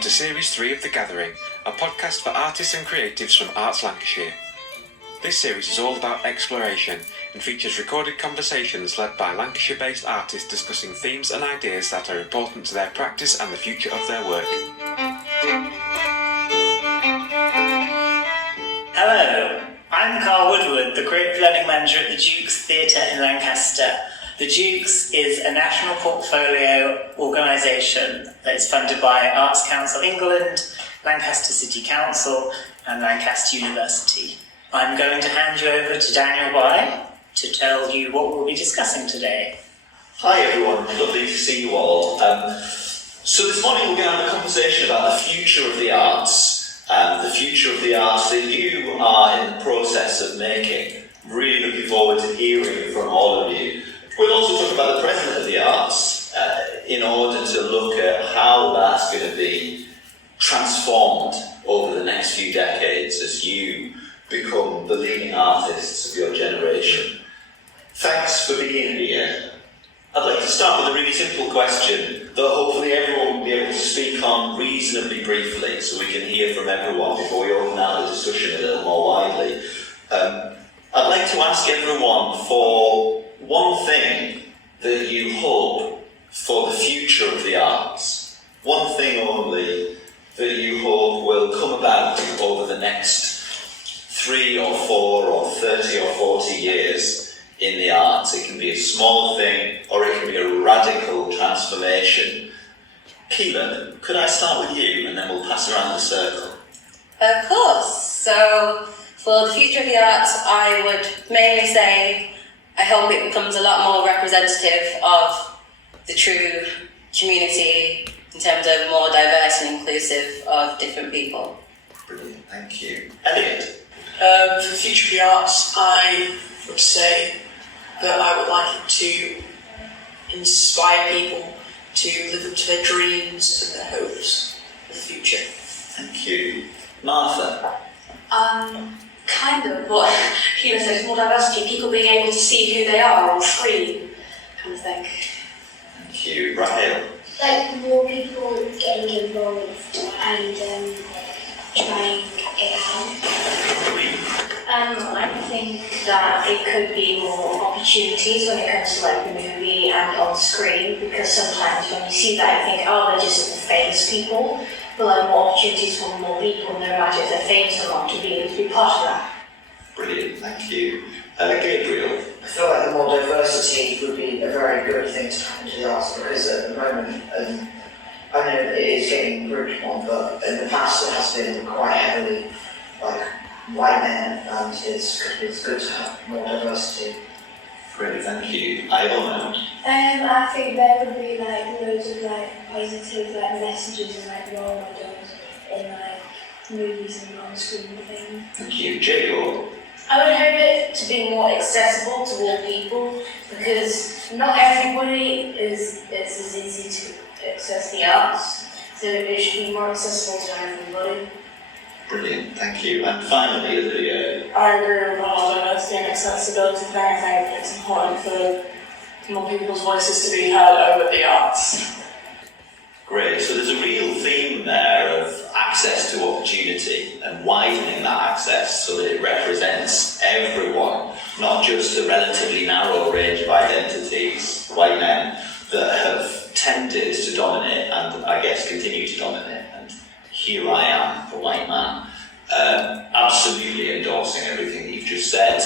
welcome to Series 3 of The Gathering, a podcast for artists and creatives from Arts Lancashire. This series is all about exploration and features recorded conversations led by Lancashire-based artists discussing themes and ideas that are important to their practice and the future of their work. Hello, I'm Carl Woodward, the Creative Learning Manager at the Duke's Theatre in Lancaster. The Duke's is a national portfolio organisation that is funded by Arts Council England, Lancaster City Council and Lancaster University. I'm going to hand you over to Daniel Bye to tell you what we'll be discussing today. Hi everyone, lovely to see you all. So this morning we're going to have a conversation about the future of the arts, the future of the arts that you are in the process of making. Really looking forward to hearing from all of you. We'll also talk about the present of the arts in order to look at how that's going to be transformed over the next few decades as you become the leading artists of your generation. Thanks for being here. I'd like to start with a really simple question that hopefully everyone will be able to speak on reasonably briefly so we can hear from everyone before we open out the discussion a little more widely. I'd like to ask everyone for one thing that you hope for the future of the arts. One thing only that you hope will come about over the next 3 or 4 or 30 or 40 years in the arts. It can be a small thing or it can be a radical transformation. Keelan, could I start with you and then we'll pass around the circle? Of course. So for the future of the arts, I would mainly say I hope it becomes a lot more representative of the true community in terms of more diverse and inclusive of different people. Brilliant, thank you. Elliot? For the future of the arts, I would say that I would like it to inspire people to live up to their dreams and their hopes for the future. Thank you. Martha? Kind of what Keelan said, more diversity, people being able to see who they are on screen, kind of thing. Thank you. Rahel? Like more people getting involved and trying it out. I think that it could be more opportunities when it comes to like the movie and on screen, because sometimes when you see that you think, oh, they're just famous people, but like more opportunities for more people, no matter if they're famous or not, to be able to be part of that. Brilliant, thank you. Gabriel? I feel like the more diversity would be a very good thing to happen to the arts, because at the moment, I know it is getting grouped on, but in the past it has been quite heavily like white men, and it's good to have more diversity. Great, thank you. Iona? I think there would be like loads of like positive like messages and like role models in like movies and on screen things. Thank you. Jacob? I would hope it to be more accessible to all people, because not everybody is as easy to access the arts, so it should be more accessible to everybody. Brilliant, thank you. And finally, Olivia? I agree with the whole diversity and accessibility thing. I think it's important for more people's voices to be heard over the arts. Great, so there's a real theme there of access to opportunity and widening that access so that it represents everyone, not just a relatively narrow range of identities, white men, that have tended to dominate and I guess continue to dominate. And here I am, the white man, absolutely endorsing everything that you've just said.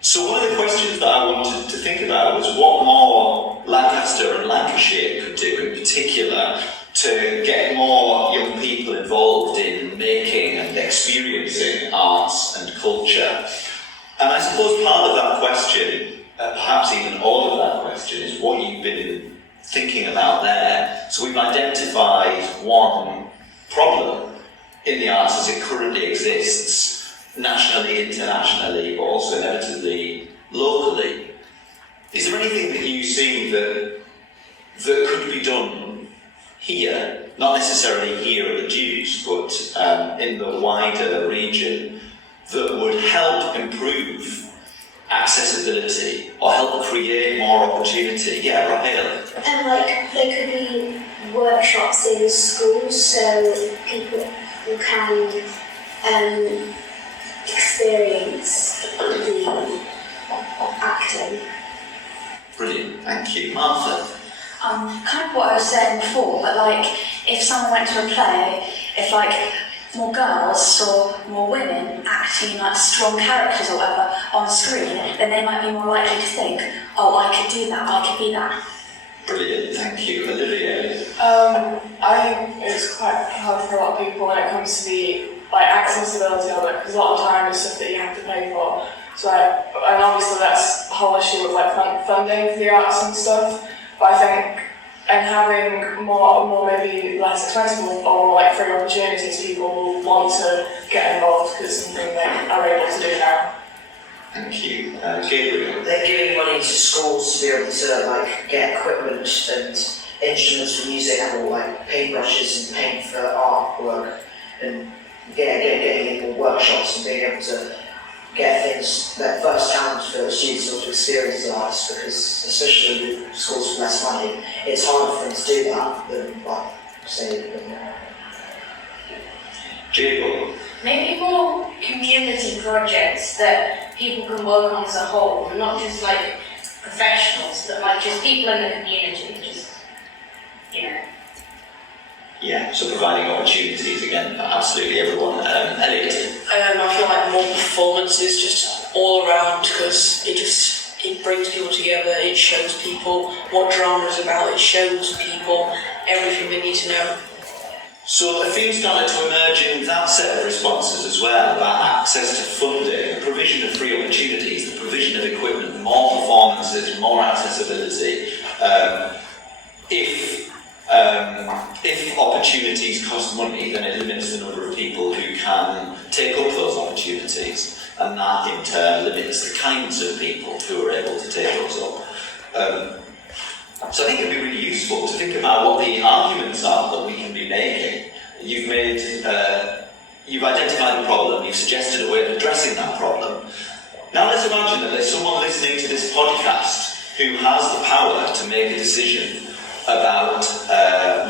So one of the questions that I wanted to think about was what more Lancaster and Lancashire could do in particular to get more young people involved in making and experiencing arts and culture. And I suppose part of that question, perhaps even all of that question, is what you've been thinking about there. So we've identified one problem in the arts as it currently exists, nationally, internationally, but also inevitably locally. Is there anything that you see that could be done here, not necessarily here at the Dukes, but in the wider region, that would help improve accessibility or help create more opportunity? Yeah, Rahel? And like there could be workshops in schools so people can experience the acting. Brilliant, thank you. Martha? Kind of what I was saying before, but like if someone went to a play, if like more girls saw more women acting like strong characters or whatever on screen, then they might be more likely to think, oh, I could do that, I could be that. Brilliant, thank you. Olivia? I think it's quite hard for a lot of people when it comes to the accessibility of it, because a lot of time it's stuff that you have to pay for. So and obviously that's the whole issue with funding for the arts and stuff. But I think having more maybe less expensive or more free opportunities, people will want to get involved because it's something they are able to do now. Thank you. Gabriel? They're giving money to schools to be able to get equipment and instruments for music, or paintbrushes and paint for artwork, and getting into workshops and being able to get things that first hand for students to experience the arts, because especially with schools with less money, it's harder for them to do that than say. Jacob? Maybe more community projects that people can work on as a whole, not just like professionals, but just people in the community, Yeah, so providing opportunities again for absolutely everyone. Elliot? I feel like more performances just all around, because it brings people together, it shows people what drama is about, it shows people everything they need to know. So a theme started to emerge in that set of responses as well, about access to funding, the provision of free opportunities, the provision of equipment, more performances, more accessibility. If opportunities cost money, then it limits the number of people who can take up those opportunities, and that in turn limits the kinds of people who are able to take those up. So I think it'd be really useful to think about what the arguments are that we can be making. You've identified a problem, you've suggested a way of addressing that problem. Now let's imagine that there's someone listening to this podcast who has the power to make a decision about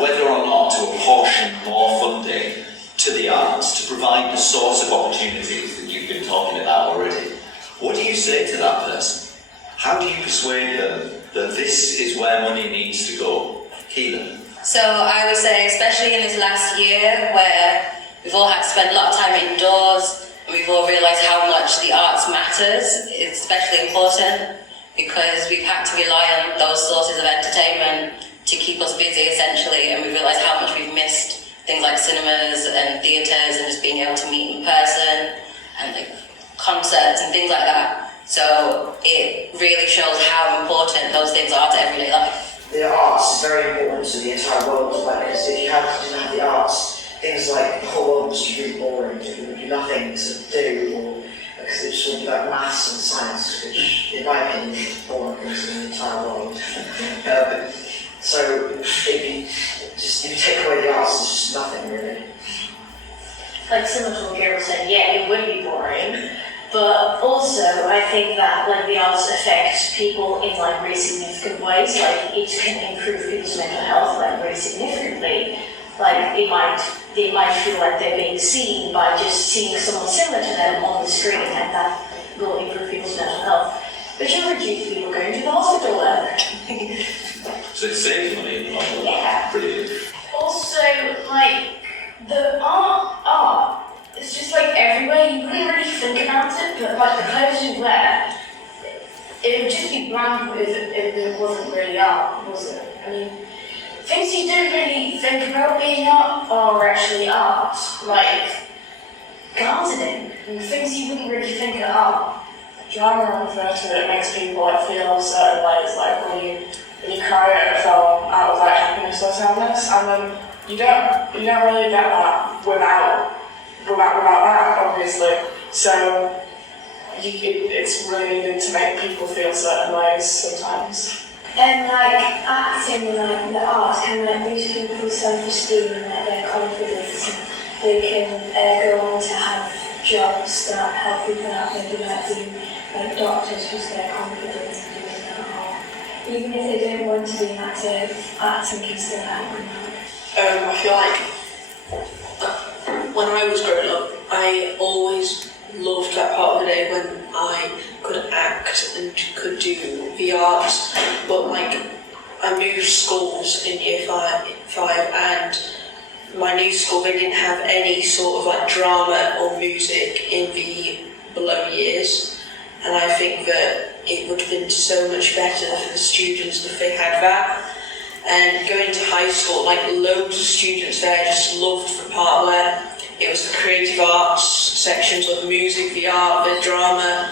whether or not to apportion more funding to the arts to provide the sorts of opportunities that you've been talking about already. What do you say to that person? How do you persuade them that this is where money needs to go? Keelan? So I would say, especially in this last year where we've all had to spend a lot of time indoors, and we've all realised how much the arts matters, it's especially important because we've had to rely on those sources of entertainment to keep us busy essentially, and we've realised how much we've missed things like cinemas and theatres and just being able to meet in person and concerts and things like that. So it really shows how important those things are to everyday life. The arts is very important to the entire world, because if you didn't have the arts, things like the whole world would be really boring, there would be nothing to do, or because it just would be like maths and science, which in my opinion is the boring things in the entire world. So if you take away the arts, it's just nothing really. Like similar to what Gabriel said, yeah, it would be boring, but also I think that the arts affect people in really significant ways. It can improve people's mental health really significantly. They might feel like they're being seen by just seeing someone similar to them on the screen, and that will improve people's mental health. But you'll reduce people going to the hospital then. So it saves money in the long run. Yeah. Brilliant. Also, the art, it's just everywhere. You wouldn't really think about it, but the clothes you wear, it would just be bland if it wasn't really art, was it? I mean, things you don't really think about being art are actually art, like gardening, and things you wouldn't really think are art. Drama I refer to it makes people feel certain ways, when you cry at a film out of happiness or sadness, and then you don't really get that without that, obviously. So it's really needed to make people feel certain ways sometimes. And acting and the arts can boost people's self-esteem and their confidence, and they can go on to have jobs that help people out, maybe being doctors, because they're confident in doing that art. Even if they don't want to be an actor, acting can still help them out. I feel like when I was growing up, I always loved that part of the day when I could act and could do the arts, but like I moved schools in year five, and my new school, they didn't have any sort of like drama or music in the below years, and I think that it would have been so much better for the students if they had that. And going to high school, like loads of students there just loved the part where it was the creative arts sections of the music, the art, the drama,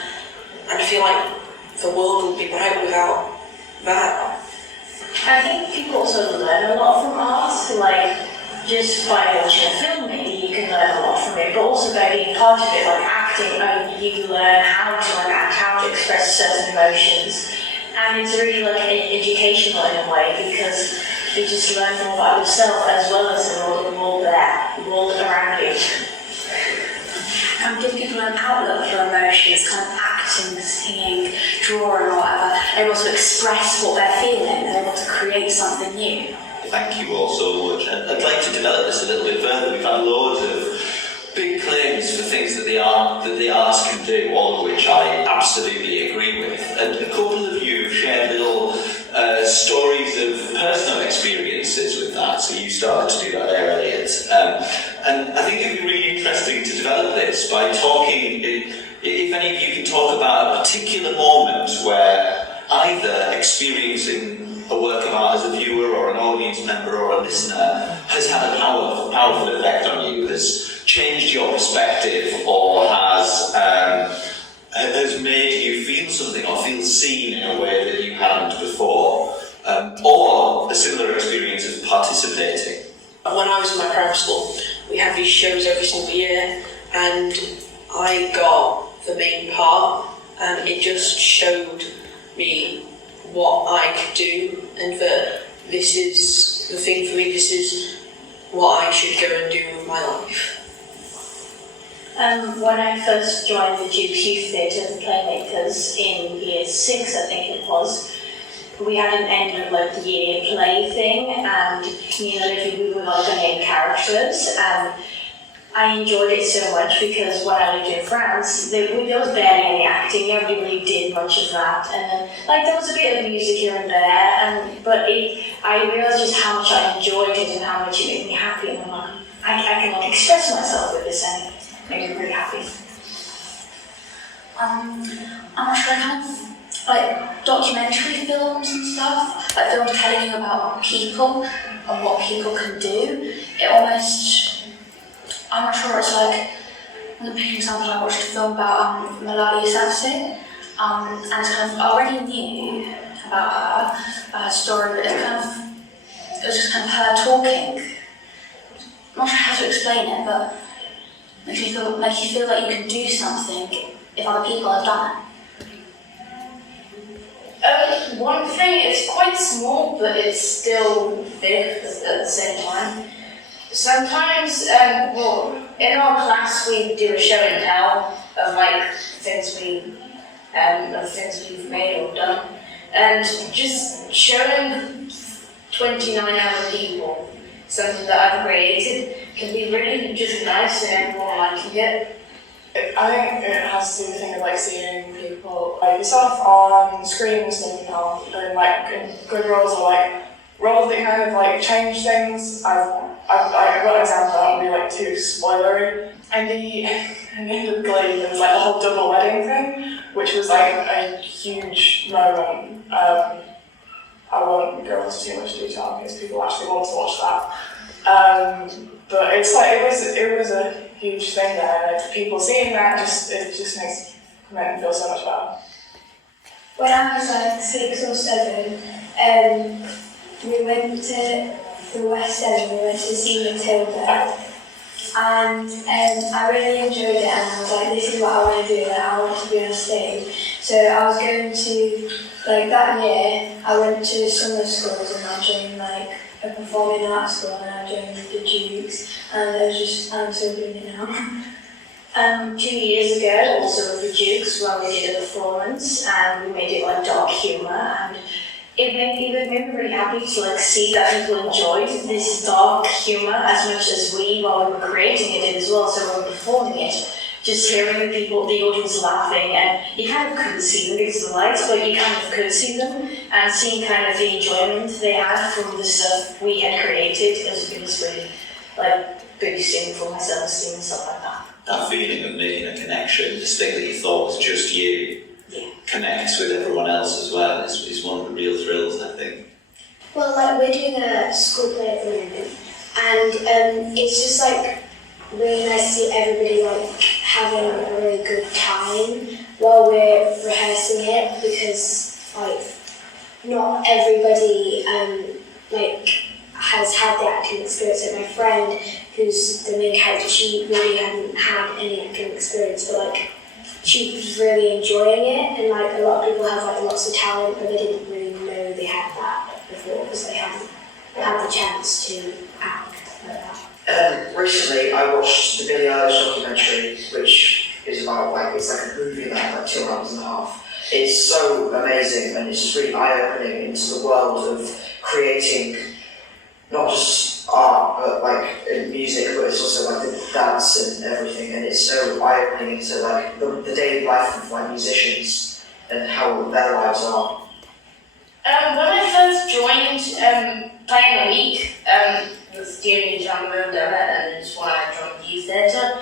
and I feel like the world would be bright without that. I think people also learn a lot from art, like just by watching a film maybe you can learn a lot from it, but also by being part of it, like acting, you learn how to act, how to express certain emotions. And it's really like educational in a way because you just learn more about yourself as well as the world around you. And give people an outlet for emotions, kind of acting, singing, drawing or whatever, they're able to express what they're feeling, they're able to create something new. Thank you all so much. And I'd like to develop this a little bit further. We've had loads of big claims for things that the arts can do, all of which I absolutely agree with. And a couple of you have shared little stories of personal experiences with that. So you started to do that there, Elliot. And I think it would be really interesting to develop this by talking, if any of you can talk about a particular moment where either experiencing a work of art as a viewer or an audience member or a listener has had a powerful effect on you, has changed your perspective, or has made you feel something or feel seen in a way that you hadn't before, or a similar experience of participating. When I was in my primary school, we had these shows every single year, and I got the main part, and it just showed me what I could do, and that this is the thing for me, this is what I should go and do with my life. When I first joined the Duke's Youth Theatre, the Playmakers, in year 6 I think it was, we had an end of like the year play thing, and we were like the main characters, and I enjoyed it so much because when I lived in France, there was barely any acting, nobody really did much of that, and then like there was a bit of music here and there, but I realised just how much I enjoyed it and how much it made me happy, and I'm like, I can like express myself with this and it made me really happy. I'm not sure, kind of like documentary films and stuff, like films telling you about people and what people can do. It almost, I'm not sure, it's like, I'm going to pick an example, I watched a film about Malala Yousafzai, and it's kind of, I already knew about her story, but it was just kind of her talking. I'm not sure how to explain it, but makes you feel like you can do something if other people have done it. One thing, it's quite small, but it's still big at the same time. Sometimes, in our class we do a show and tell of like things we've made or done, and just showing 29 other people something that I've created can be really just nice and everyone liking it. I think it has to do with the thing of like seeing people like yourself on screen and stuff and like good roles or like roles that kind of like change things. I've got an example that won't be like too spoilery. And the end of Glee, there was like the whole double wedding thing, which was like a huge moment. I won't go into too much detail in case people actually want to watch that. But it's like it was a huge thing there. Like, people seeing that it just makes me feel so much better. When I was like 6 or 7, we went to the West End. We went to see Matilda, and I really enjoyed it. And I was like, this is what I want to do. Like, I want to be on stage. So I was going to that year. I went to summer schools and I joined like a performing arts school, and I joined the Dukes, and I'm still doing it now. 2 years ago, also with the Dukes, when we did a performance, and we made it like dark humour, and it made me really happy to like see that people enjoyed this dark humour as much as we, while we were creating it, did as well. So when we were performing it, just hearing the audience laughing, and you kind of couldn't see them because of the lights, but you kind of could see them, and seeing kind of the enjoyment they had from the stuff we had created, it was really like boosting for my self-esteem and stuff like that. That feeling of making a connection, this thing that you thought was just you, connects with everyone else as well, is one of the real thrills, I think. Well, like we're doing a school play at the moment, and it's just like really nice to see everybody like having a really good time while we're rehearsing it, because like not everybody like has had the acting experience. Like my friend, who's the main character, she really hadn't had any acting experience, but like she was really enjoying it, and like a lot of people have like lots of talent, but they didn't really know they had that before because they hadn't had the chance to act like that. Recently, I watched the Billie Eilish documentary, which is about it's like a movie about like 2 hours and a half. It's so amazing, and it's just really eye-opening into the world of creating not just art, but like in music, but it's also like the dance and everything, and it's so eye-opening into like the daily life of like musicians and how their lives are. When I first joined playing a week, was the only time I moved over, and just when I joined youth theatre,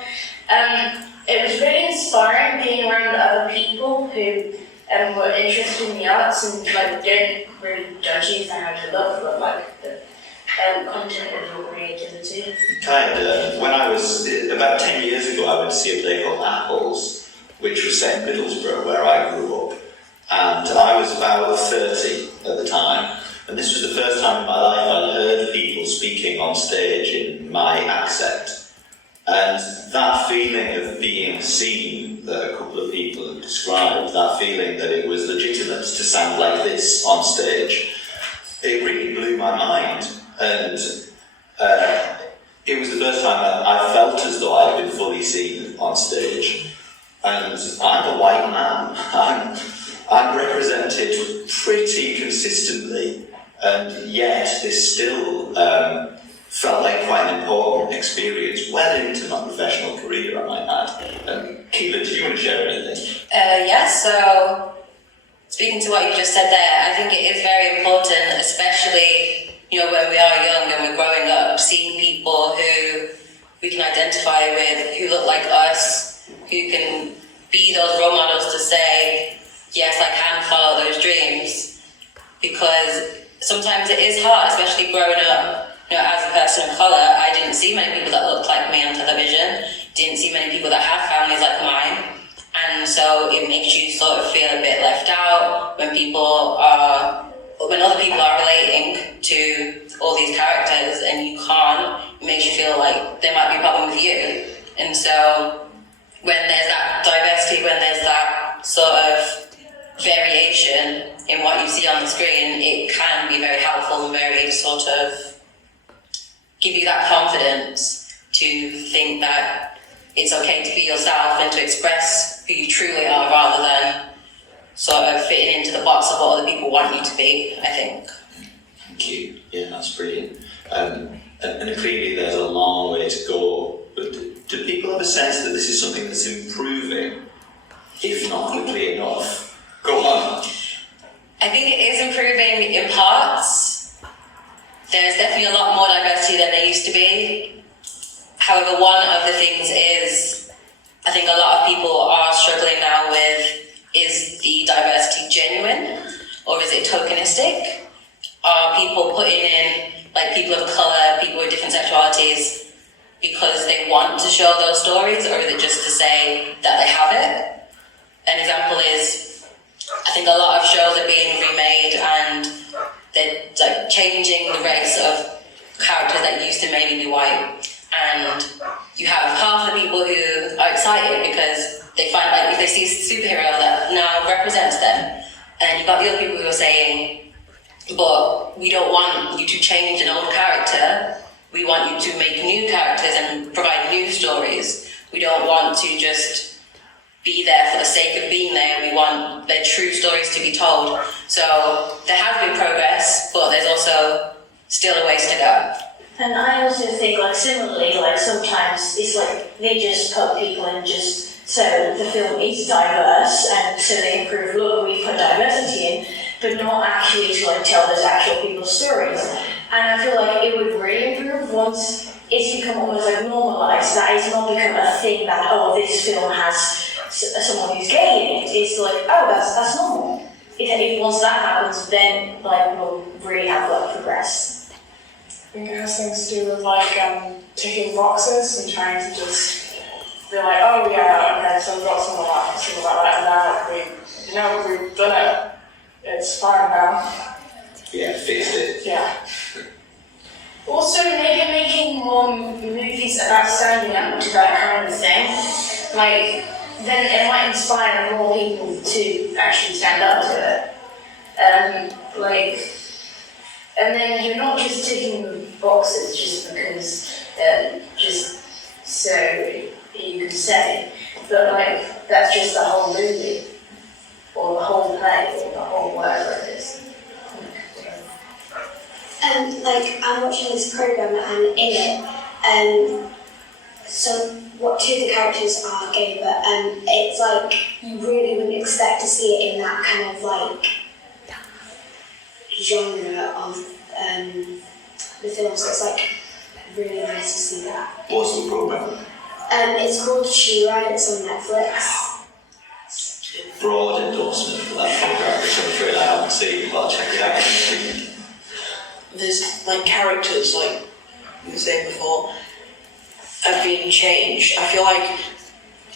it was really inspiring being around other people who were interested in the arts and like don't really judge you for how you look, but like the content of your creativity. When I was about 10 years ago, I went to see a play called Apples, which was set in Middlesbrough, where I grew up, and I was about 30 at the time. And this was the first time in my life I'd heard people speaking on stage in my accent. And that feeling of being seen that a couple of people have described, that feeling that it was legitimate to sound like this on stage, it really blew my mind. And it was the first time that I felt as though I'd been fully seen on stage. And I'm a white man. I'm represented pretty consistently. And yet, this still felt like quite an important experience, well into my professional career, I might add. Keelan, do you want to share anything? Yes, so speaking to what you just said there, I think it is very important, especially when we are young and we're growing up, seeing people who we can identify with, who look like us, who can be those role models to say, yes, I can follow those dreams, because sometimes it is hard, especially growing up, as a person of colour. I didn't see many people that looked like me on television, didn't see many people that had families like mine, and so it makes you sort of feel a bit left out when other people are relating to all these characters and you can't. It makes you feel like there might be a problem with you. And so when there's that diversity, when there's that sort of variation in what you see on the screen, it can be very helpful and very sort of give you that confidence to think that it's okay to be yourself and to express who you truly are, rather than sort of fitting into the box of what other people want you to be, I think. Thank you. Yeah, that's brilliant. And clearly there's a long way to go, but do people have a sense that this is something that's improving, if not quickly enough? Go on. I think it is improving in parts. There's definitely a lot more diversity than there used to be. However, one of the things is, I think a lot of people are struggling now with, is the diversity genuine, or is it tokenistic? Are people putting in like people of colour, people with different sexualities because they want to show those stories, or is it just to say that they have it? An example is, I think a lot of shows are being remade and they're like changing the race of characters that used to maybe be white, and you have half the people who are excited because they find like if they see a superhero that now represents them, and you've got the other people who are saying, but we don't want you to change an old character, we want you to make new characters and provide new stories. We don't want to just be there for the sake of being there. We want their true stories to be told. So there has been progress, but there's also still a ways to go. And I also think, like, similarly, like, sometimes it's like they just put people in just so the film is diverse and so they can prove, look, we put diversity in, but not actually to, like, tell those actual people's stories. And I feel like it would really improve once it's become almost like normalised, that it's not become a thing that, oh, this film has someone who's gay in it. It's like, oh, that's normal. If once that happens, then, like, we'll really have, like, progress. I think it has things to do with like ticking boxes and trying to just be like, oh yeah, okay, so we've got something like that, and now we've done it. It's fine now. Yeah, fixed it. Yeah. Also, maybe making more movies about standing up to that kind of thing, like, then it might inspire more people to actually stand up to it. And then you're not just ticking the boxes just because, just so you can say, but like, that's just the whole movie, or the whole play, or the whole whatever it is. Like, I'm watching this programme and in it, so what two of the characters are gay, but it's like, you really wouldn't expect to see it in that kind of like, genre of the film, so it's like really nice to see that. What's the programme? It's called She Ride, it's on Netflix. Broad endorsement for that programme, which I'm afraid I haven't seen, but I'll check it out. There's like characters, like you were saying before, are being changed. I feel like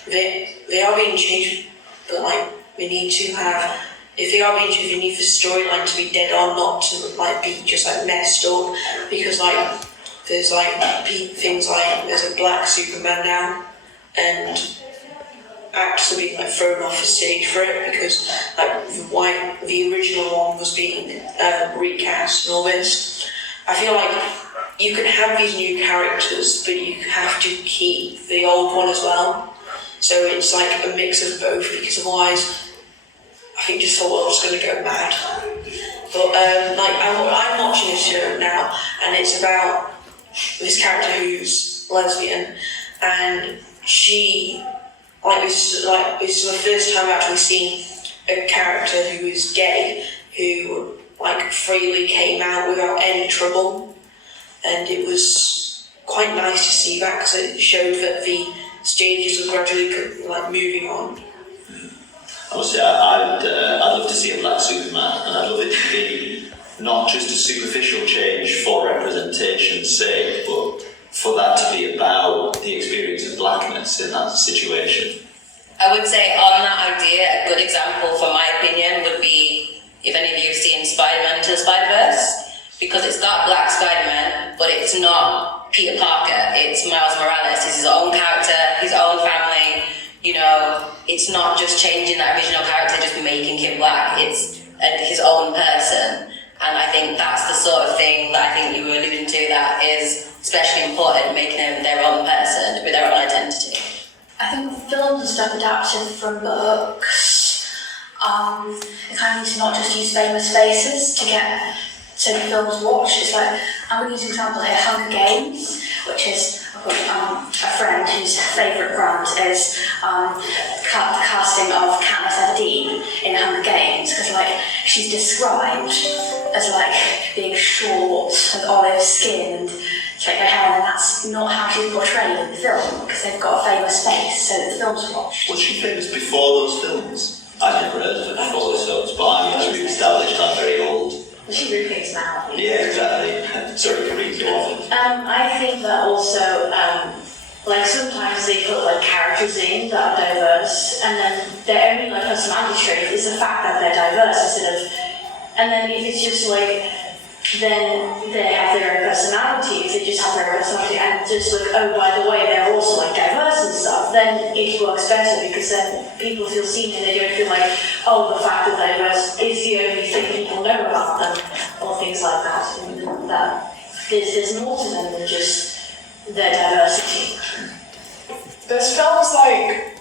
they are being changed, but like we need to have, if they are being changed, we need the storyline to be dead on, not to like be just like messed up. Because like there's like things like there's a black Superman now, and actors are being like thrown off the stage for it because like the original one was being recast and all this. I feel like you can have these new characters, but you have to keep the old one as well. So it's like a mix of both, because otherwise I think just the world's going to go mad. But like I'm watching this show now, and it's about this character who's lesbian, and she this is the first time I've actually seen a character who is gay who like freely came out without any trouble, and it was quite nice to see that because it showed that the stages were gradually like moving on. Honestly, I'd love to see a black Superman, and I'd love it to be not just a superficial change for representation's sake, but for that to be about the experience of blackness in that situation. I would say on that idea, a good example, for my opinion, would be if any of you have seen Spider-Man Into the Spider-Verse, because it's got black Spider-Man, but it's not Peter Parker, it's Miles Morales. It's his own character, his own family. You know, it's not just changing that original character, just making him black. It's his own person. And I think that's the sort of thing that I think you were alluding to that is especially important, making them their own person with their own identity. I think films and stuff adapted from books, it kind of needs to not just use famous faces to get certain films watched. It's like, I'm going to use an example here, Hunger Games, which is a friend whose favourite brand is the casting of Katniss Everdeen in Hunger Games, because like she's described as like being short with olive skin and straight hair, and that's not how she's portrayed in the film because they've got a famous face, so the film's watched. Was she famous before those films? I'd never heard of her before those films, but I'm as we've established I'm very old. She's really famous now. Yeah, exactly. Sorry, Kareem, go on. I think that also, like sometimes they put like characters in that are diverse, and then their only like personality trait is the fact that they're diverse instead of, and then if it's just like, then they have their own personality. If they just have their own personality and just like, oh, by the way, they're also like diverse and stuff, then it works better because then people feel seen and they don't feel like, oh, the fact that they're diverse is the only thing people know about them, or things like that. And that there's more to them than just their diversity. There's films like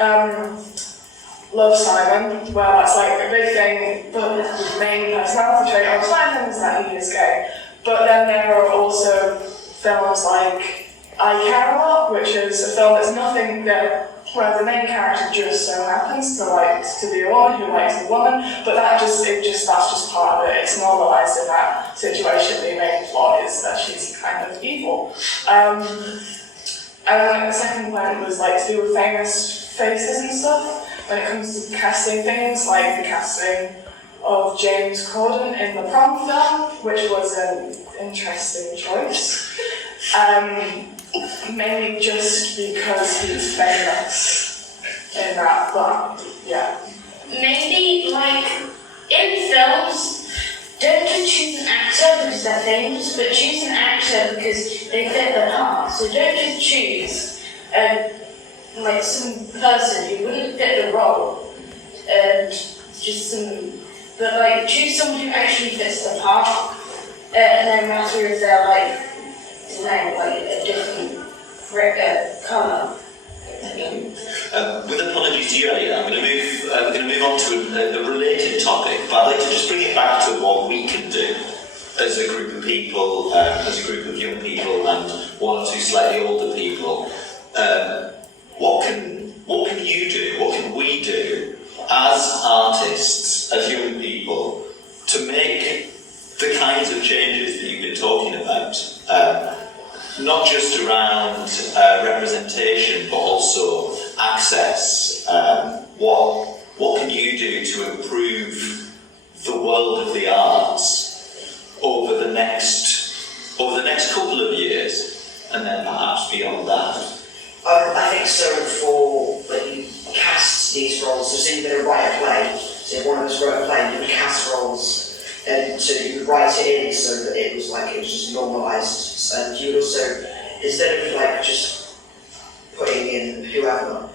Love Simon, where that's like a big thing, but the main personality trait of Simon is that he is gay. But then there are also films like I Care a Lot, which is a film that's nothing that where the main character just so happens to be a woman who likes a woman, but that's just part of it. It's normalised in that situation. The main plot is that she's kind of evil. And then the second point was to do with famous faces and stuff. When it comes to casting things, like the casting of James Corden in the Prom film, which was an interesting choice. Mainly just because he's famous in that, but yeah. Maybe, in films, don't just choose an actor because they're famous, but choose an actor because they fit the part. So don't just choose some person who wouldn't fit the role, and choose someone who actually fits the part, and no matter if they're a different colour. With apologies to you, Elliot, we're going to move on to a related topic, but I'd like to just bring it back to what we can do as a group of people, as a group of young people and one or two slightly older people. What can you do? What can we do as artists, as young people, to make the kinds of changes that you've been talking about? Not just around representation, but also access. What can you do to improve the world of the arts over the next couple of years, and then perhaps beyond that? I think so. For when you cast these roles, so you're going to write a play. So if one of us wrote a play, you would cast roles, and so you would write it in so that it was just normalised. And you would also, instead of just putting in whoever,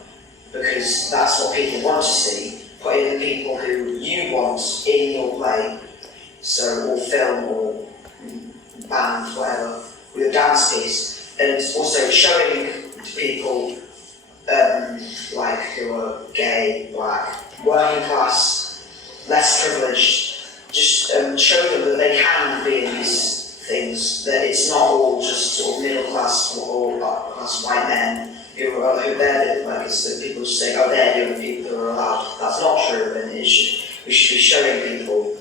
because that's what people want to see, put in the people who you want in your play. So, or film, or band, whatever, or your dance piece, and also showing to people who are gay, black, working class, less privileged, just show them that they can be in these things, that it's not all just sort of middle class or upper class white men who they're it's that people just say, oh, they're the only people who are allowed. That's not true, and we should be showing people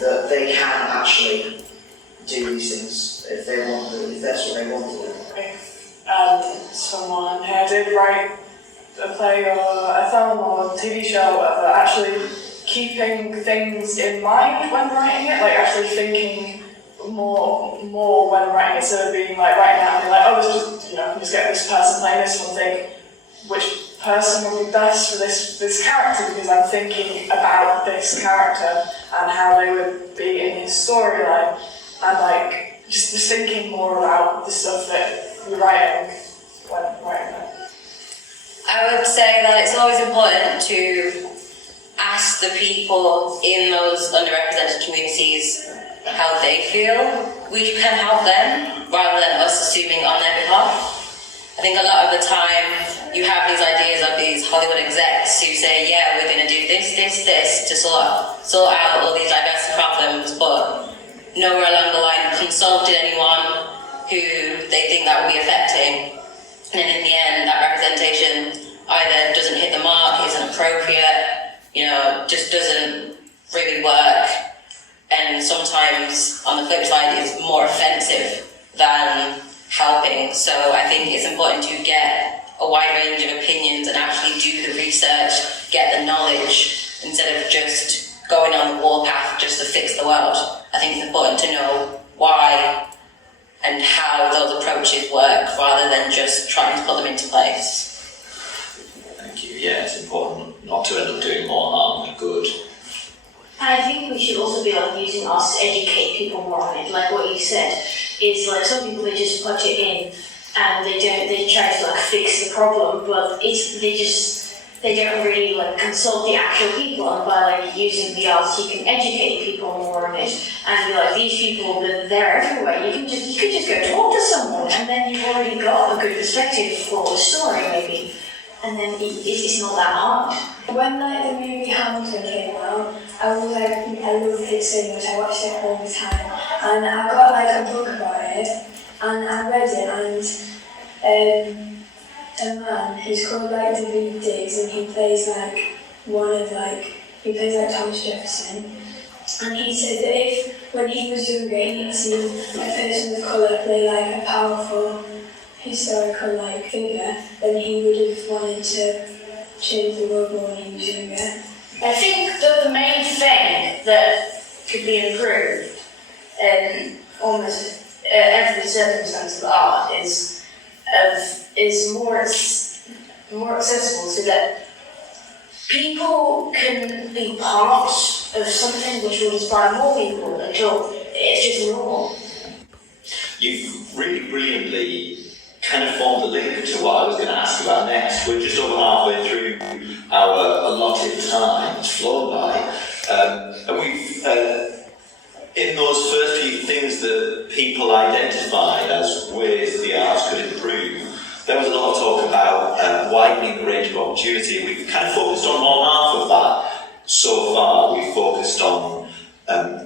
that they can actually do these things if they want to, if that's what they want to do. Someone who did write a play or a film or a TV show, whatever, actually keeping things in mind when writing it, actually thinking more when writing it, instead of being writing out and being oh, just get this person playing this one, think which person would be best for this character, because I'm thinking about this character and how they would be in his storyline, and just thinking more about the stuff that you're writing when writing it. I would say that it's always important to ask the people in those underrepresented communities how they feel. We can help them rather than us assuming on their behalf. I think a lot of the time you have these ideas of these Hollywood execs who say, yeah, we're going to do this to sort out all these diversity problems, but nowhere along the line consulted anyone who they think that will be affecting. And then in the end, that representation either doesn't hit the mark, isn't appropriate, just doesn't really work. And sometimes, on the flip side, it's more offensive than helping. So I think it's important to get a wide range of opinions and actually do the research, get the knowledge, instead of just going on the warpath just to fix the world. I think it's important to know why and how those approaches work rather than just trying to put them into place. Thank you. Yeah, it's important not to end up doing more harm than good. And I think we should also be using us to educate people more on it. Like what you said, is some people, they just put it in and they try to fix the problem, but they don't really consult the actual people, and by using the arts you can educate people more on it, and these people, they're everywhere. You could just go talk to someone, and then you've already got a good perspective for the story maybe. and then it's not that hard. When like the movie Hamilton came out, I loved it so much. I watched it all the time, and I got like a book about it, and I read it, and a man, he's called like David Diggs, and he plays like Thomas Jefferson, and he said that if when he was younger he'd seen a person of colour play like a powerful historical like figure, then he would have wanted to change the world more when he was younger. I think that the main thing that could be improved in almost every circumstance of art is more accessible, so that people can be part of something which will inspire more people until it's just normal. You've really brilliantly kind of formed the link to what I was going to ask about next. We're just over halfway through our allotted time. It's flown by. And we've, in those first few things that people identified as ways the arts could improve, there was a lot of talk about widening the range of opportunity. We've kind of focused on more than half of that so far. We've focused on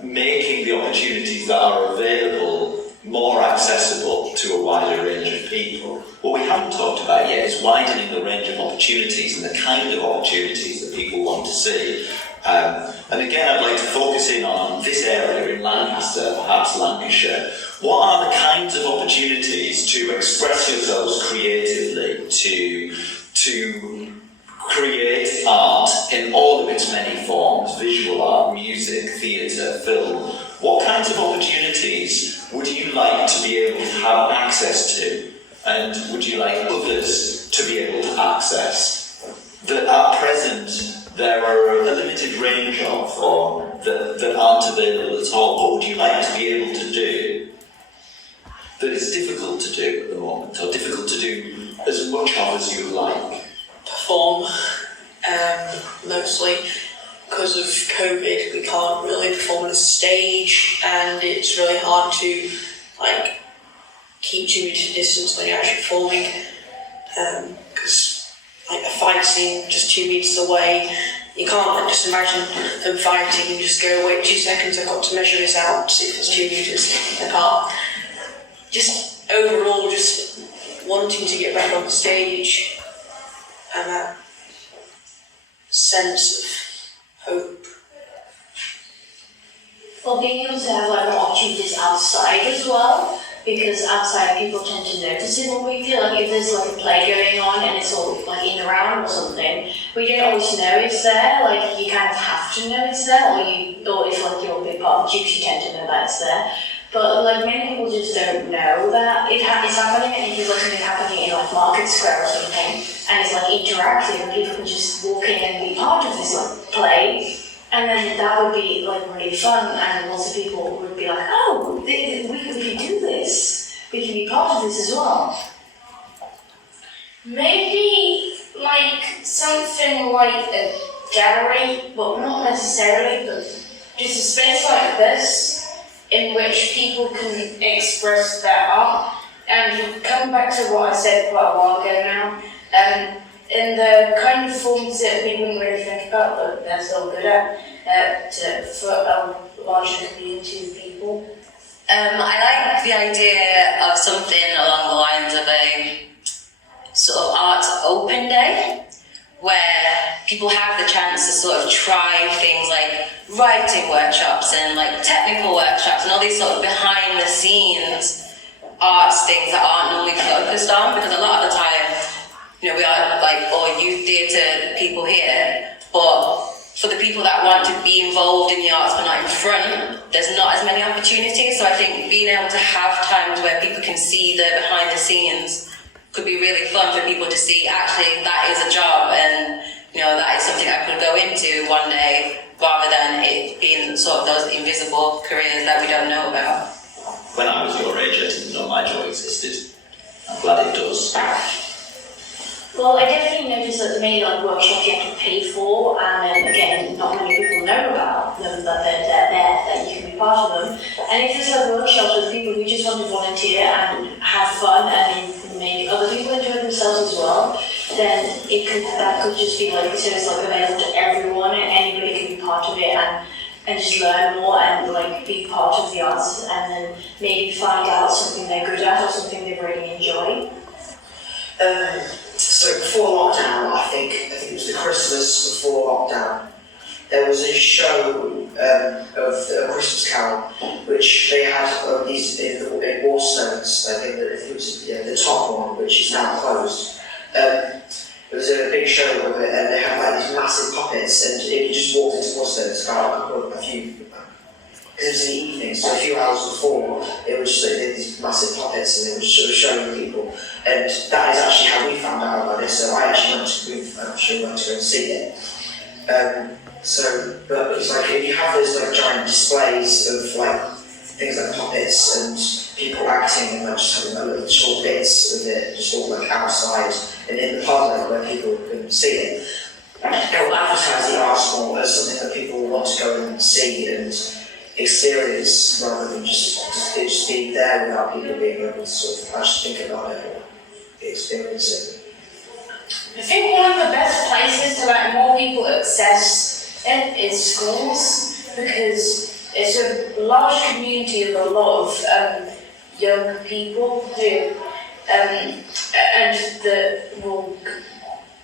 making the opportunities that are available more accessible to a wider range of people. What we haven't talked about yet is widening the range of opportunities and the kind of opportunities that people want to see. And again, I'd like to focus in on this area in Lancaster, perhaps Lancashire. What are the kinds of opportunities to express yourselves creatively, to create art in all of its many forms, visual art, music, theatre, film? What kinds of opportunities would you like to be able to have access to? And would you like others to be able to access? That at present there are a limited range of, or that aren't available at all. What would you like to be able to do that is difficult to do at the moment, or difficult to do as much of as you would like? Perform, mostly because of COVID. We can't really perform on a stage, and it's really hard to like keep 2 meters distance when you're actually performing, because like a fight scene just 2 meters away, you can't like just imagine them fighting and just go, wait 2 seconds, I've got to measure this out to see if it's 2 meters apart. Just overall, just wanting to get back on the stage, and that sense of hope. Well, being able to have like more opportunities outside as well, because outside people tend to notice it when we feel like if there's like a play going on and it's all like in the round or something, we don't always know it's there. Like you kind of have to know it's there, or if like you're a big part of the Dukes, you tend to know that it's there. But like many people just don't know that it's happening, and if there's like something happening in like Market Square or something, and it's like interactive, and people can just walk in and be part of this like play, and then that would be like really fun, and lots of people would be like, oh, we can do this, we can be part of this as well. Maybe like something like a gallery, but not necessarily, but just a space like this in which people can express their art. And coming back to what I said quite a while ago now, in the kind of forms that we wouldn't really think about, but they're still good at, for a larger community of people. I like the idea of something along the lines of a sort of arts open day, where people have the chance to sort of try things like writing workshops and like technical workshops and all these sort of behind the scenes arts things that aren't normally focused on, because a lot of the time, you know, we are like all youth theatre people here, but for the people that want to be involved in the arts but not in front, there's not as many opportunities. So I think being able to have times where people can see the behind the scenes could be really fun for people to see, actually that is a job, and you know, that is something I could go into one day, rather than it being sort of those invisible careers that we don't know about. When I was your age, I didn't know my job existed. I'm glad it does. Well, I definitely noticed that the many like workshops you have to pay for, and again, not many people know about them, that they're there, that you can be part of them. And if there's like workshops with people who just want to volunteer and have fun and make other people enjoy themselves as well, then that could just be like, so it's like available to everyone and anybody can be part of it and just learn more and like be part of the arts and then maybe find out something they're good at or something they really enjoy. So before lockdown, I think it was the Christmas before lockdown, there was a show of a Christmas Carol, which they had these in Warstones. I think that it was the top one, which is now closed. It was a big show of it, and they had like these massive puppets, and if you just walked into Warstones, about a few. Because it was in the evening, so a few hours before, it was just like they had these massive puppets and they were sort of showing people. And that is actually how we found out about this, so I actually went to go and see it. But it's like, if you have those like giant displays of like things like puppets and people acting and like just having like little short bits of it, just all like outside and in the public where people can see it, it will advertise the arts more as something that people want to go and see and experience rather than just being there without people being able to sort of actually think about it or experience it. I think one of the best places to let more people access it is schools, because it's a large community of a lot of young people who and that will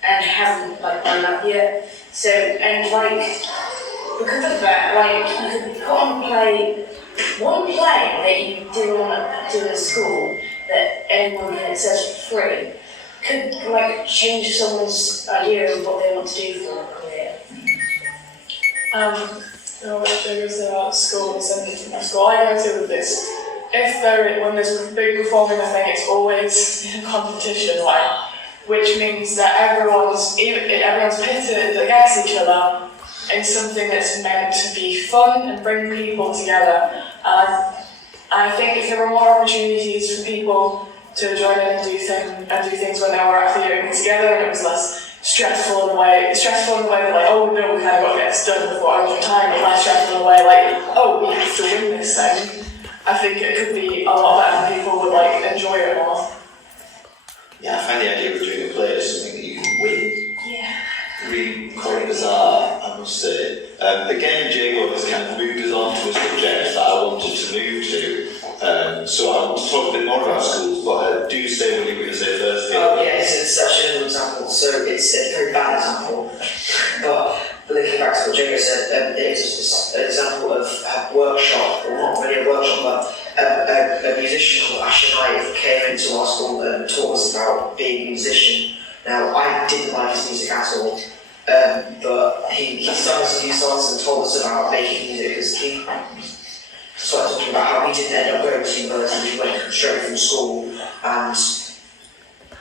and haven't like done that yet. So and like. Because of that, like, you could put on one play that you do in a school that anyone can access for free, could like change someone's idea of what they want to do for a career. What Joe said about schools and the school I go to with this, when there's a big performing thing, it's always in a competition, like, which means that everyone's pitted against each other in something that's meant to be fun and bring people together. I think if there were more opportunities for people to join in and do things when they were actually doing it together, and it was less stressful in the way that like, oh no, we kind of got to get this done before I have time, but less stressful in the way like, oh, we have to win this thing. I think it could be a lot better and people would like enjoy it more. Yeah, I find the idea of doing a play as something that you can win. Yeah. Really quite bizarre, I must say. Again, Jago has kind of moved us on to a subject that I wanted to move to. So I want to talk a bit more about schools, but do say what you were going to say first. Oh yeah, it's such an example. So it's a very bad example, but linking back to what Jago said, it's an example of a workshop, or not really a workshop, but a musician called Asher Knight came into our school and taught us about being a musician. Now, I didn't like his music at all, but he sung us a few songs and told us about making music, because he started talking about how he didn't end up going to university. He went straight from school and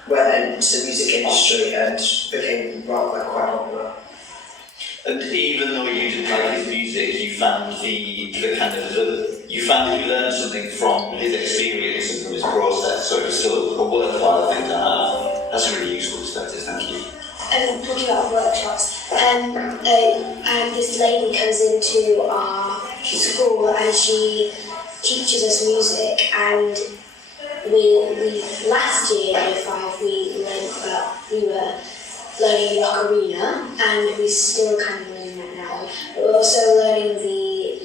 went into the music industry and became quite popular. And even though you didn't like his music, you found you found that you learned something from his experience and from his process, so it was still a worthwhile thing to have. That's a really useful perspective, thank you. Talking about workshops, this lady comes into our school and she teaches us music, and we last year in year 5 we were learning the ocarina, and we're still kind of learning that now. But we're also learning the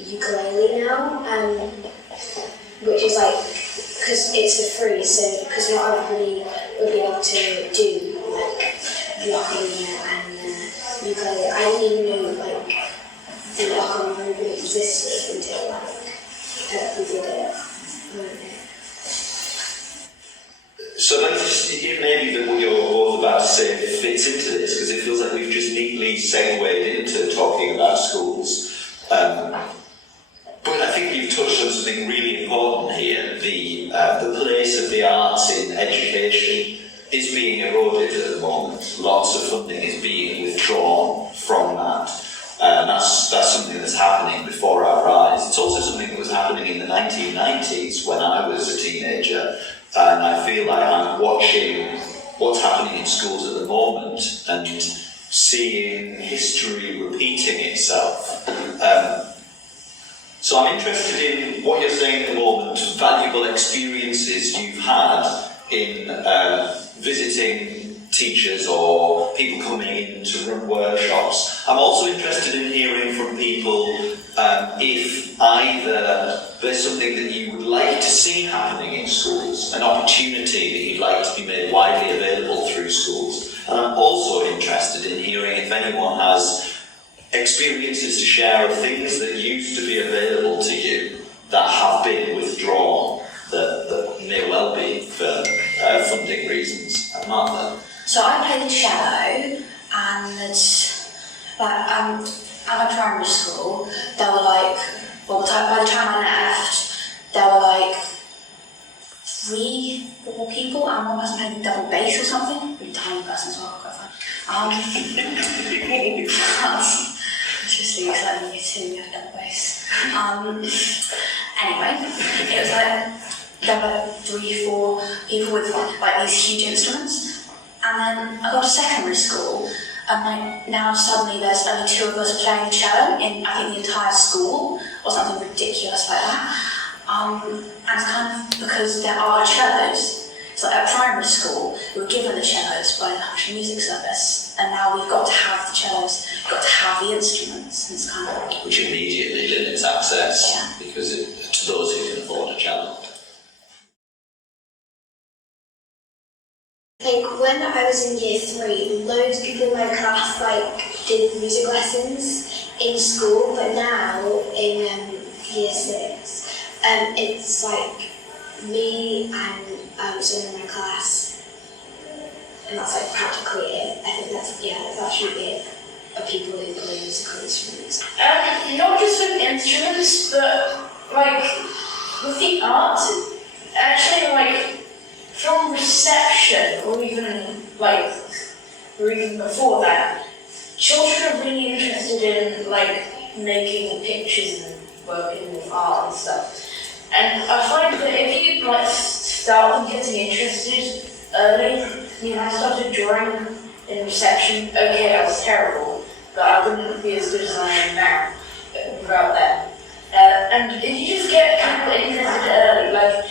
ukulele now, which is like, because it's for free, so because not everybody will be able to do like the ocarina and ukulele. I didn't even know like the ocarina really existed until we did it. So let's just see maybe that what you're both about to say fits into this, because it feels like we've just neatly segued into talking about schools. But I think you've touched on something really important here. The place of the arts in education is being eroded at the moment. Lots of funding is being withdrawn from that. That's something that's happening before our eyes. It's also something that was happening in the 1990s when I was a teenager. And I feel like I'm watching what's happening in schools at the moment and seeing history repeating itself. So I'm interested in what you're saying at the moment, valuable experiences you've had in visiting teachers or people coming in to run workshops. I'm also interested in hearing from people if either there's something that you would like to see happening in schools, an opportunity that you'd like to be made widely available through schools. And I'm also interested in hearing if anyone has experiences to share of things that used to be available to you that have been withdrawn, that may well be for funding reasons. Martha? So I played the cello, and at my primary school, there were like, well, by the time I left, there were like 3-4 people, and one person playing double bass or something. Really tiny person as well, quite fun. Just so exciting, you too, you have double bass. Anyway, it was like, there were 3-4 people with like these huge instruments, and then I got to secondary school, and like now suddenly there's only 2 of us playing the cello in I think the entire school, or something ridiculous like that. And it's kind of because there are cellos. So at primary school, we were given the cellos by the National Music Service, and now we've got to have the cellos, we've got to have the instruments, and it's kind of... Which immediately limits access, because to those who can afford a cello. I think when I was in year 3, loads of people in my class did music lessons in school, but now in year 6, it's like me and someone in my class, and that's practically it. I think that's actually it of people who play musical instruments. Not just with instruments, but with the arts, actually from reception or even before that, children are really interested in making pictures and working with art and stuff. And I find that if you start them getting interested early, I started drawing in reception. Okay, I was terrible, but I wouldn't be as good as I am now without that. And if you just get people interested early,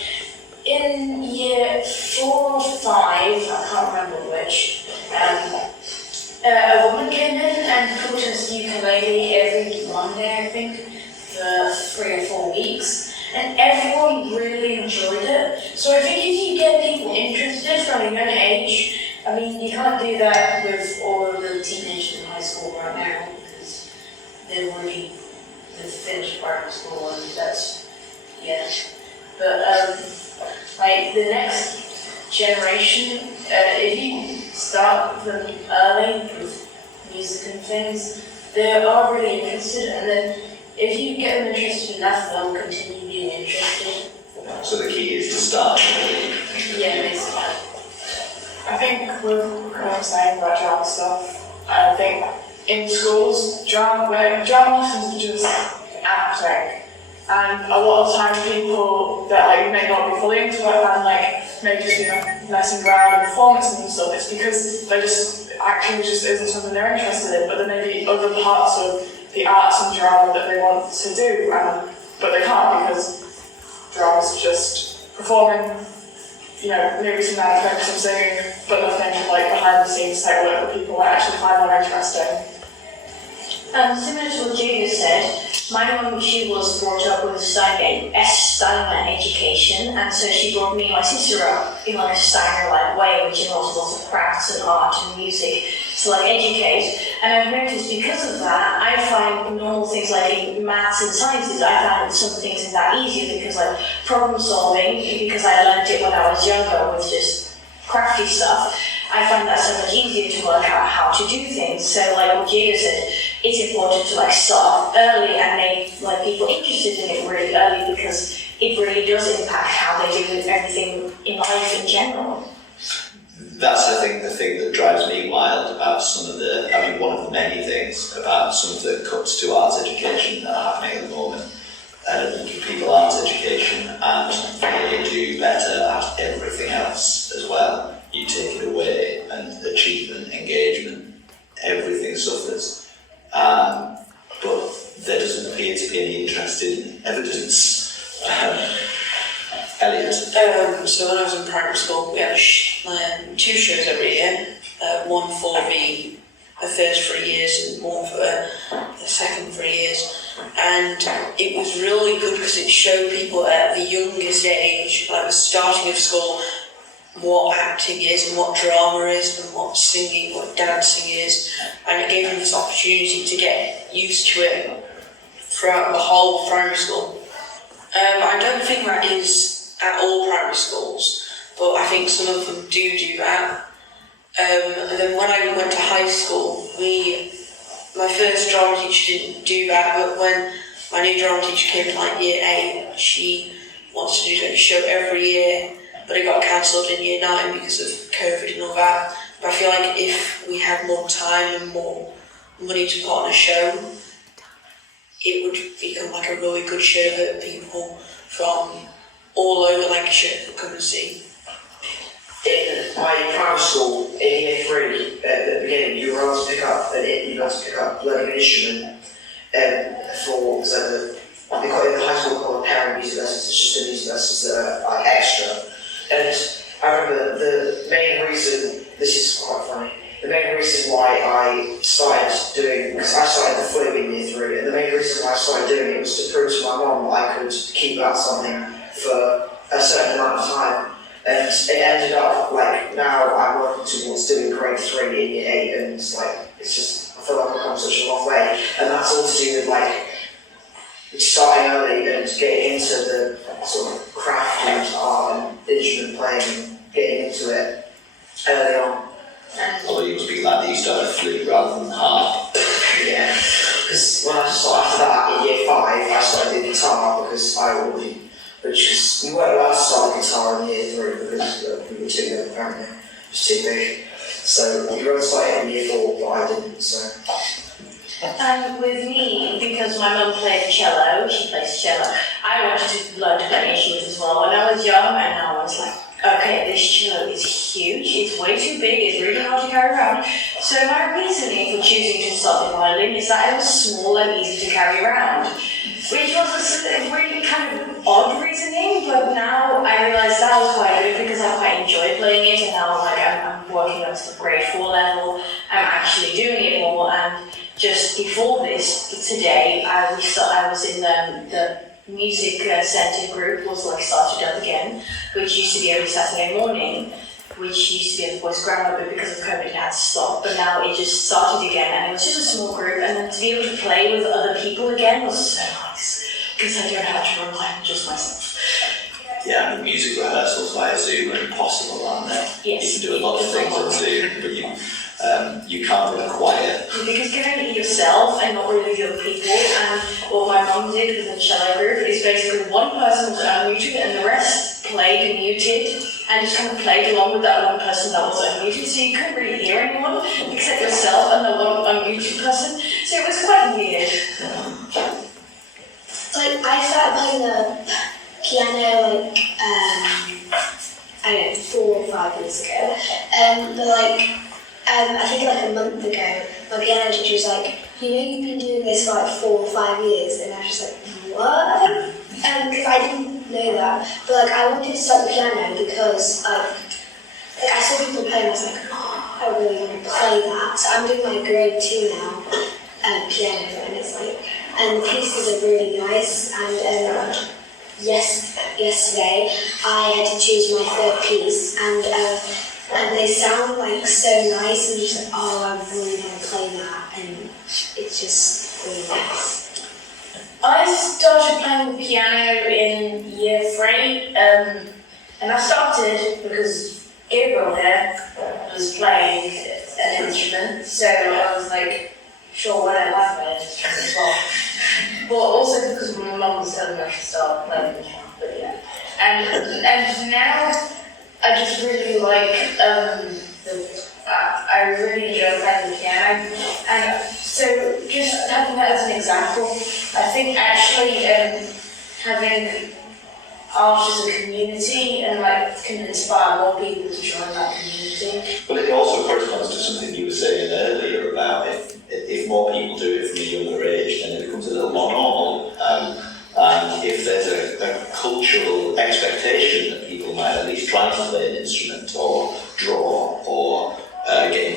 in year 4 or 5, I can't remember which, a woman came in and taught us ukulele every Monday, I think, for 3 or 4 weeks. And everyone really enjoyed it. So I think if you get people interested from a young age, you can't do that with all of the teenagers in high school right now because they've finished primary school and that's, yeah. But the next generation, if you start them early with music and things, they are really interested, and then if you get them interested enough, they'll continue being interested. So the key is to start. Yeah, basically. I think we're kind of saying about drama stuff. I think in schools, drama lessons are just acting. And a lot of time people that may not be fully into it and may just be messing around in performances and stuff, it's because acting just isn't something they're interested in, but there may be other parts of the arts and drama that they want to do, but they can't because drama's just performing, maybe some acting, some singing, but nothing behind the scenes type work that people might actually find more interesting. Similar to what Julia said, my mum, she was brought up with a Steiner education, and so she brought me and my sister up in a Steiner-like way, which involves lots of crafts and art and music to educate. And I've noticed because of that, I find normal things in maths and sciences, I found some things in that easier because problem solving, because I learned it when I was younger with just crafty stuff, I find that so much easier to work out how to do things. So what Jada said, it's important to start early and make people interested in it really early because it really does impact how they do everything in life in general. That's I think the thing that drives me wild about some of one of the many things about some of the cuts to arts education that are happening at the moment. You give people arts education and they do better at everything else as well. You take it away and achievement, engagement, everything suffers. But there doesn't appear to be any interest in evidence. Elliot? So when I was in primary school, we had 2 shows every year. one for the first 3 years and one for the second 3 years. And it was really good because it showed people at the youngest age, like the starting of school, what acting is and what drama is and what singing, what dancing is, and it gave them this opportunity to get used to it throughout the whole primary school. I don't think that is at all primary schools, but I think some of them do that. And then when I went to high school, my first drama teacher didn't do that, but when my new drama teacher came in like year 8, she wants to do a show every year, but it got cancelled in year 9 because of COVID and all that. But I feel like if we had more time and more money to put on a show, it would become like a really good show that people from all over Lancashire could come and see. In my primary school, in year 3, at the beginning, you were allowed to pick up learning an instrument they got in the high school called parent music lessons. It's just the music lessons that are like extra. And I remember the main reason, this is quite funny, the main reason why I started doing, because I started the flute in year 3, and the main reason why I started doing it was to prove to my mum that I could keep at something for a certain amount of time. And it ended up, like, now I'm working towards doing grade 3 in year 8, and it's just, I feel like I've come such a long way. And that's all to do with, like, starting early and getting into the sort of craft and art and instrument playing and getting into it early on. Although you must be glad that you started flute rather than harp. Yeah, because when I started after that in year 5, I started the guitar because because we weren't allowed to start the guitar in year 3 because we were too young apparently, it was too big. So we were started in year 4, but I didn't, so. And with me, because my mum played cello, she plays cello, I wanted to learn to play instruments as well when I was young, and now I was like, okay, this cello is huge, it's way too big, it's really hard to carry around. So my reasoning for choosing to start the violin is that it was small and easy to carry around, which was a really kind of odd reasoning, but now I realise that was quite good because I quite enjoy playing it, and now I'm working up to the grade 4 level, I'm actually doing it more, and just before this, today, I was in the music centre group, was like started up again, which used to be every Saturday morning, which used to be at the boys' ground, but because of COVID it had to stop, but now it just started again, and it was just a small group, and then to be able to play with other people again was so nice, because I don't have to rely on just myself. Yeah, I mean, music rehearsals via Zoom are impossible, aren't they? Yes. You can do a lot of things on Zoom, but you can't really quiet. Because you can only yourself and not really the other people, and what my mum did with the cello group is basically one person was unmuted and the rest played and muted and just kind of played along with that one person that was unmuted, so you couldn't really hear anyone except yourself and the one unmuted person, so it was quite weird. Like, I started playing the piano I don't know, 4 or 5 years ago, but I think like a month ago, my piano teacher was like, you know you've been doing this for like 4 or 5 years, and I was just like, what? Because I didn't know that, but like I wanted to start the piano because I saw people playing, I was like, oh, I really want to play that. So I'm doing my grade 2 now, piano, and it's like, and the pieces are really nice, and yesterday I had to choose my 3rd piece, and they sound like so nice, and just like, oh, I really want to play that, and it's just really nice. I started playing the piano in year 3, and I started because Gabriel here was playing an instrument, so I was like, sure, why don't I play an instrument as well? But also because my mum was telling me I should start playing the piano, but yeah. And now I just really like I really enjoy playing the piano, and so just having that as an example, I think actually having art as a community and like can inspire more people to join that community. But it also corresponds to something you were saying earlier about if more people do it from a younger age, then it becomes a little more normal. And if there's a cultural expectation that people might at least try to play an instrument or draw or get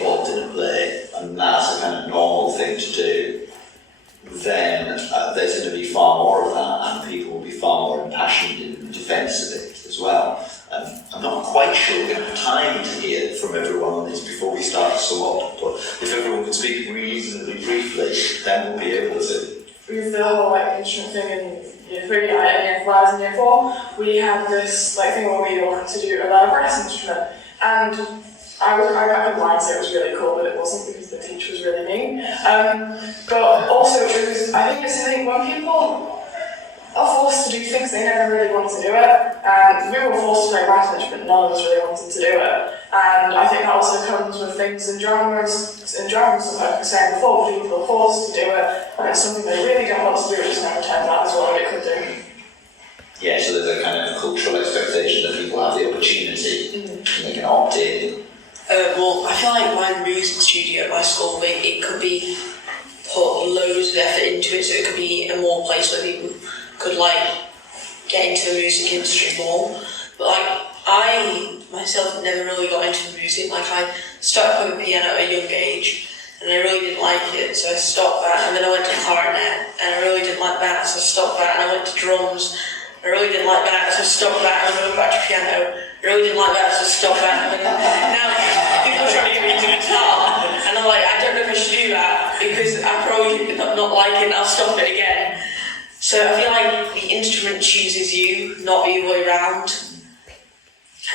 not quite sure we're going to have time to hear from everyone on this before we start to sum up, but if everyone could speak reasonably briefly, then we'll be able to. With the whole instrument thing in year 3 and year 5 and year 4, we had this thing where we all had to do a brass instrument, and I could lie and say it was really cool, but it wasn't because the teacher was really mean. But also, it was, I think when people are forced to do things they never really want to do it, and we were forced to play brass instrument, none of us really wanted to do it. And I think that also comes with things in dramas, like I was saying before, people are forced to do it, and it's something they really don't want to do, it just never turns out as well as it could do. Yeah, so there's a kind of cultural expectation that people have the opportunity and they can opt in. Well, I feel like my music studio at my school, it could be put loads of effort into it, so it could be a more place where people could get into the music industry more. But I myself never really got into music. I started playing piano at a young age, and I really didn't like it, so I stopped that. And then I went to clarinet, and I really didn't like that, so I stopped that. And I went to drums, I really didn't like that, so I stopped that. And I went back to piano, I really didn't like that, so I stopped that. And now people are trying to get me into guitar, and I'm like, I don't know if I should do that because I probably not like it, and I'll stop it again. So I feel like the instrument chooses you, not the other way around.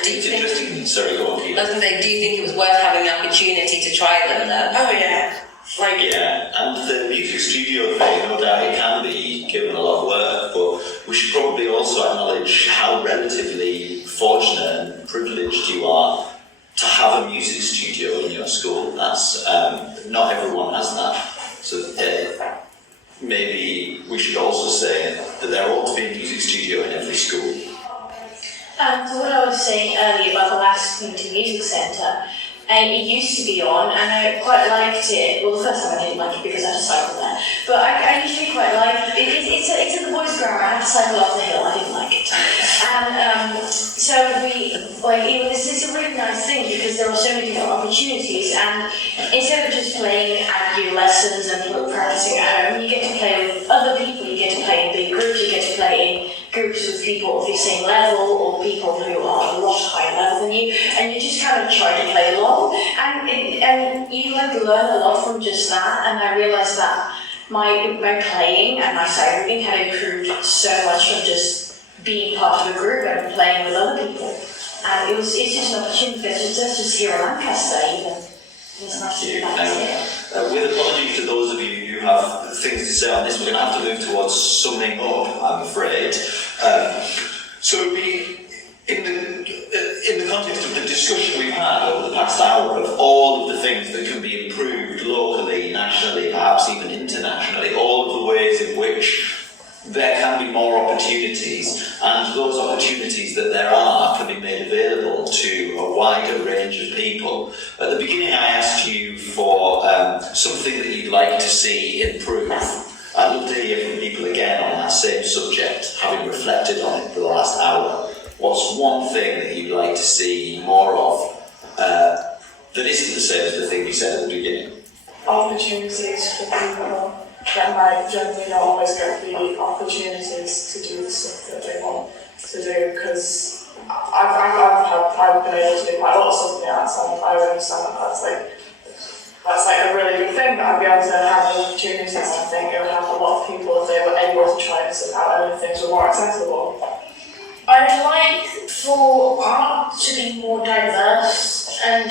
It's interesting. Sorry, go on, Keith. I was going to say, do you think it was worth having the opportunity to try them then? Oh yeah. Yeah, and the music studio thing, no doubt it can be given a lot of work, but we should probably also acknowledge how relatively fortunate and privileged you are to have a music studio in your school. That's not everyone has that. So maybe we should also say that there ought to be a music studio in every school. So what I was saying earlier about the last community music centre, it used to be on, and I quite liked it. Well, the first time I didn't like it because I had to cycle there, but I usually quite like it. It's at the boys' ground. I had to cycle off the hill. I didn't like it, and so it's a really nice thing because there are so many different opportunities. And instead of just playing at your lessons and practicing at home, you get to play with other people. You get to play in big groups. You get to play in groups with people of your same level or people who are a lot higher level than you, and you just kind of try to play along, and you learn a lot from just that. And I realised that my playing and my sight reading had improved so much from just being part of a group and playing with other people. And it's just an opportunity that's just here in Lancaster even. It's nice to be back here. With apologies to those of you who have things to say on this, we're going to have to move towards summing up, I'm afraid. So it would be in the context of the discussion we've had over the past hour of all of the things that can be improved locally, nationally, perhaps even internationally, all of the ways in which there can be more opportunities, and those opportunities that there are can be made available to a wider range of people. At the beginning I asked you for something that you'd like to see improve. I'd love to hear from people again on that same subject, having reflected on it for the last hour. What's one thing that you'd like to see more of that isn't the same as the thing you said at the beginning? Opportunities for people that might generally not always get the opportunities to do the stuff that they want to do, because I've been able to do quite a lot of stuff in the arts, and I understand that that's a really good thing, that I'd be able to have the opportunities. I think it would help a lot of people if they were able to try this out and things were more accessible. I'd like for art to be more diverse and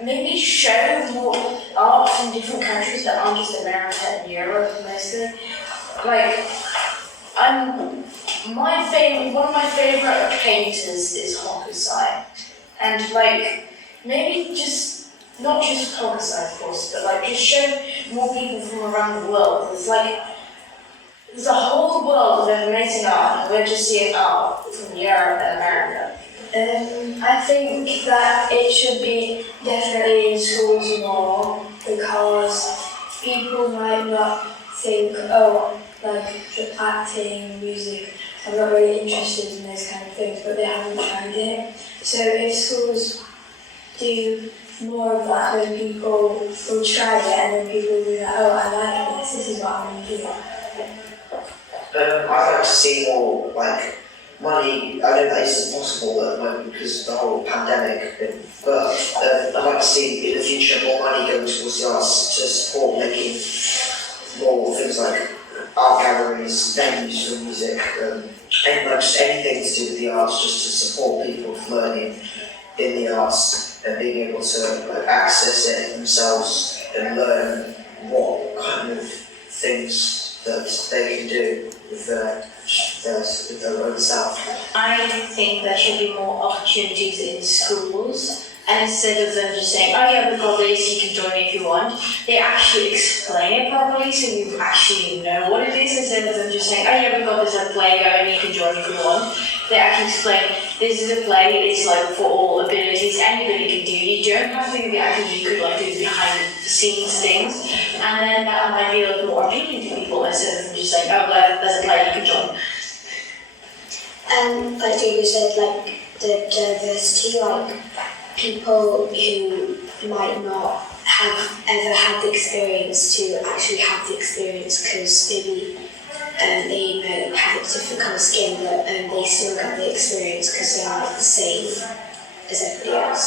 maybe show more art from different countries that aren't just America and Europe mostly. One of my favourite painters is Hokusai, and maybe just not just Hokusai, of course, but just show more people from around the world. There's a whole world of amazing art, and we're just seeing art from Europe and America. I think that it should be definitely in schools more, because people might not think, acting, music, I'm not really interested in those kind of things, but they haven't tried it. So if schools do more of that, then people will try it, and then people will be like, oh, I like this is what I want to do. I'd like to see more money, I know that isn't possible at the moment because of the whole pandemic, but I'd like to see in the future more money going towards the arts to support making more things like art galleries, venues for music, and like just anything to do with the arts, just to support people learning in the arts and being able to access it themselves and learn what kind of things that they can do with their own self. I think there should be more opportunities in schools, and instead of them just saying, oh yeah, we've got this, you can join if you want, they actually explain it properly so you actually know what it is, instead of them just saying, oh yeah, we've got this play going, you can join if you want. They actually explain, this is a play, it's like for all abilities, anybody can do it. You don't have to do the acting, you could like do the behind the scenes things, and then that might be like more appealing to people instead of them just saying, oh well, there's a play, you can join. Like David said, like the diversity, like people who might not have ever had the experience to actually have the experience because maybe they might have a different colour skin, but they still got the experience because they're not the same as everybody else.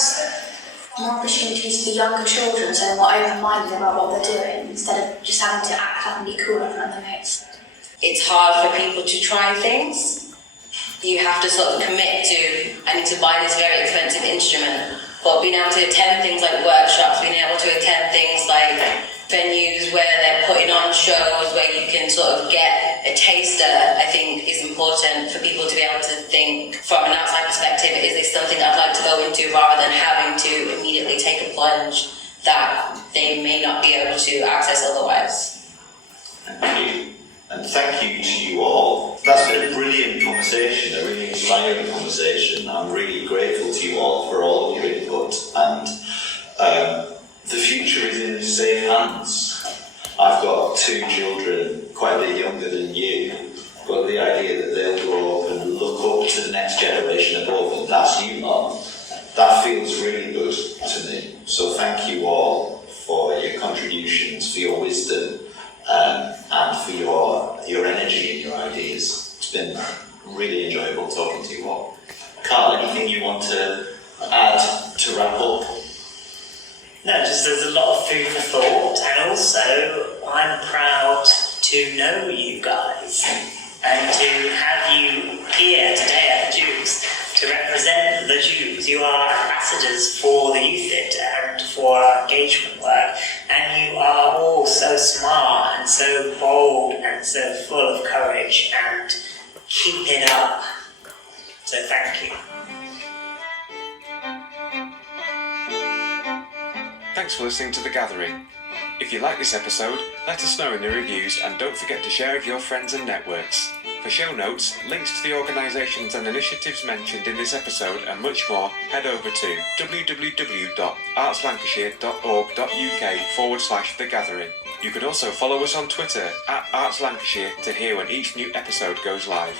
More opportunities for younger children, so more open-minded about what they're doing instead of just having to act up and be cool in front of their mates. It's hard for people to try things. You have to sort of commit to, I need to buy this very expensive instrument, but being able to attend things like workshops, being able to attend things like venues where they're putting on shows where you can sort of get a taster, I think is important for people to be able to think from an outside perspective, is this something I'd like to go into, rather than having to immediately take a plunge that they may not be able to access otherwise. Thank you. And thank you to you all. That's been a brilliant conversation, a really inspiring conversation. I'm really grateful to you all for all of your input, and the future is in safe hands. I've got 2 children quite a bit younger than you, but the idea that they'll grow up and look up to the next generation above, and that's you, Mum, that feels really good to me. So thank you all for your contributions, for your wisdom, and for your energy and your ideas. It's been really enjoyable talking to you all. Carl, anything you want to add to wrap up? No, just there's a lot of food for thought, and also I'm proud to know you guys and to have you here today at the Dukes to represent the Dukes. You are ambassadors for the youth theatre and for our engagement work, and you are all so smart and so bold and so full of courage, and keep it up. So thank you. Thanks for listening to The Gathering. If you like this episode, let us know in the reviews, and don't forget to share with your friends and networks. For show notes, links to the organisations and initiatives mentioned in this episode and much more, head over to www.artslancashire.org.uk/The Gathering. You could also follow us on Twitter @Arts Lancashire to hear when each new episode goes live.